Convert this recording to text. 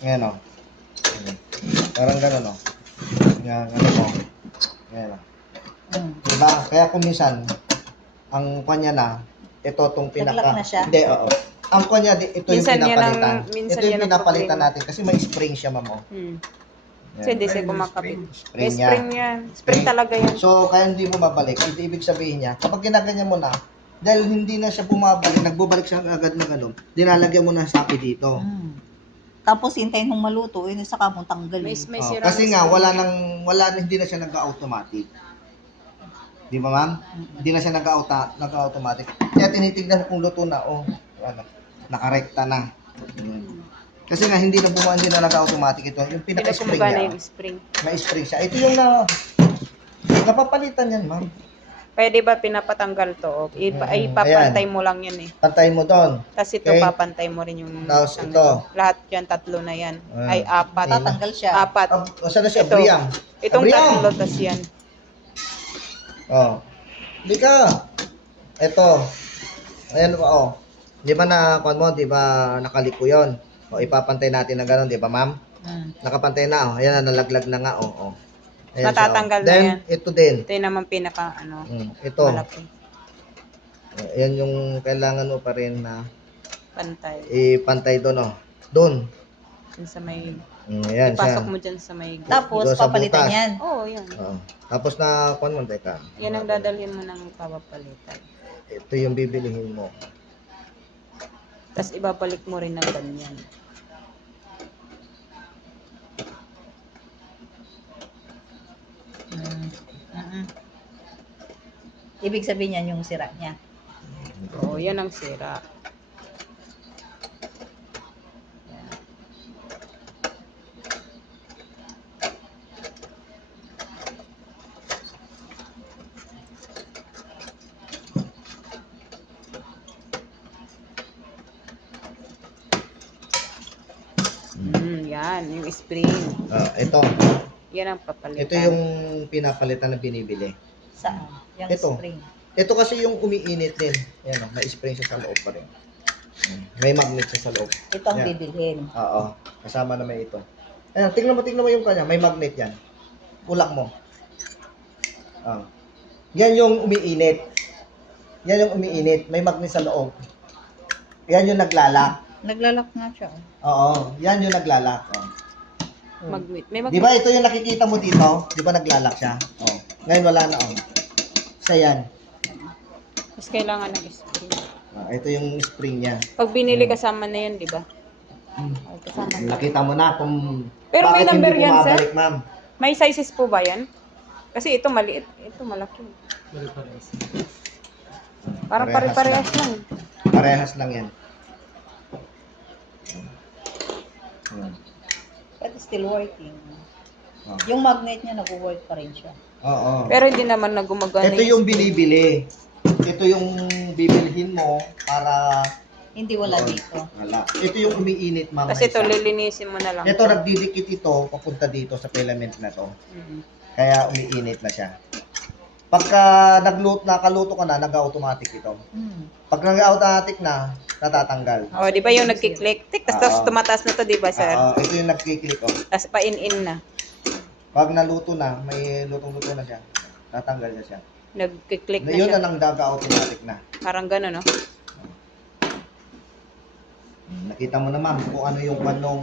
Ngayon o. Parang gano'n o. Yan, ano mo. Ngayon o. Diba? Kaya kung minsan, ang kanya na, ito itong Naglak na siya? Hindi, oo. Ang kanya, ito yung Minsan yan pinapalitan. minsan Ito yung yan ang pinapalitan problema. natin kasi may spring siya, ma'am. Oh. Kasi hindi siya kumakabit. May Spring niya. spring yan. Spring talaga yan. So, kaya hindi mo mabalik. Ito ibig sabihin niya, kapag ginaganyan mo na, dahil hindi na siya bumabalik, nagbubalik siya agad ng ano, dinalagyan mo na sapi dito. Tapos hintayin mong maluto, yun saka mong tanggalin. May Oh, sira kasi na nga, spring. hindi na siya nag-automatic. Di ba, ma'am? Hindi na siya nag-automatic. Kaya tinitignan mo kung luto na, ano, nakarekta na. Yan. Kasi nga, hindi na nag-automatic ito. Yung Hindi na pinaka-spring kumagana niya. yung spring. May spring siya. Ito yung napapalitan yan, ma'am. Pwede ba pinapatanggal to? Ipapantay mo lang yan eh. Pantay mo doon. Tapos ito Okay. papantay mo rin yung Tapos isang ito. Lahat yan, tatlo na yan. Ah. Ay, apat. Tatanggal siya. Apat. Saan na siya? Ito. Briang. Itong Briang! tatlo, tas yan. Oh. Hindi ka. Ito. Ayan ba, oh. Di ba di ba nakaliko yun? O, ipapantay natin na gano'n, di ba, ma'am? Nakapantay na, oh. Ayan na, nalaglag na nga, oh. Ayan Matatanggal siya, oh. na Then, yan. ito din. Ito yung naman pinaka, Ito. malaki. Ayan yung kailangan mo pa rin na Pantay. ipantay doon, oh. Doon. Dun sa may, Ayan siya. ipasok mo dyan sa may, Tapos, Doon sa papalitan butas. yan. oo, yan. Oo. Tapos na, kuwan mo, teka. Yan ang dadalhin mo ng papapalitan. Ito yung bibilihin mo. Tapos ibabalik mo rin ng ganyan. Ibig sabihin yan yung sira niya. Oo, yan ang sira. Yan, yung spring. Ito. Yan ang papalitan. Ito yung pinapalitan na binibili. Saan? Yung Ito. spring. Ito kasi yung umiinit din. Ayan, may spring siya sa loob pa rin. May magnet siya sa loob. Ito ang Yan. bibilhin. Oo. Kasama na may ito. Ayan, tingnan mo yung kanya. May magnet yan. Ulak mo. Yan yung umiinit. Yan yung umiinit. May magnet sa loob. Yan yung naglalak. Naglalak nga siya. Oo. Yan yung naglalak. Oh. Magnet. May Di magnet. ba ito yung nakikita mo dito? Di ba naglalak siya? Oh. Ngayon wala na. Oh. Isa yan. Mas kailangan ng spring. Ito yung spring niya. Pag binili kasama na yan, di ba? Ay, kasama na. Nakita mo na kung Pero may bakit number hindi yan, sir? bumabalik, ma'am. May sizes po ba yan? Kasi ito maliit, ito malaki. Parang Parehas pare-parehas lang. Parehas lang yan. But still working. Oh. Yung magnet niya nag-work pa rin siya. Oo. Pero hindi naman na gumagana Ito yung spring. binibili. Ito yung bibilhin mo para Hindi wala dito. wala. Ito yung umiinit, ma'am. Kasi ito, Isa. lilinisin mo na lang. Ito, nagdidikit ito papunta dito sa filament na to. Kaya umiinit na siya. Pagka nakaluto ka na, nag-automatic ito. Pag nag-automatic na, natatanggal. O, di ba yung nagkiklik? Tik, tapos Oo. tumataas na to, di ba, sir? Ito yung nagkiklik. Oh. Tapos pa-in-in na. Pag naluto na, may lutong-luto na siya, tatanggal na siya. Nagkiklik na Yun siya. na nang automatic na. Parang gano'n, no? Nakita mo naman kung ano yung panong